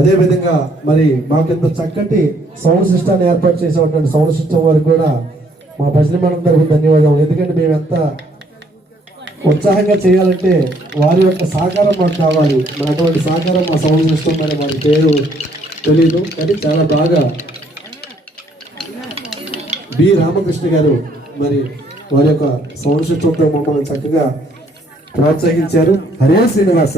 అదే విధంగా మరి మాకింత చక్కటి సౌండ్ సిస్టాన్ని ఏర్పాటు చేసేటువంటి సౌండ్ సిస్టమ్ వారికి కూడా మా భజన మండలి తరఫున ధన్యవాదాలు. ఎందుకంటే మేము ఎంత ఉత్సాహంగా చేయాలంటే వారి యొక్క సహకారం మాకు కావాలి. మరి అటువంటి సహకారం మా సౌండ్ సిస్టమ్ మరి వారి పేరు తెలియదు కానీ చాలా బాగా బి రామకృష్ణ గారు మరి వారి యొక్క సౌండ్ సిస్టంతో మమ్మల్ని చక్కగా ప్రోత్సహించారు. హరే శ్రీనివాస.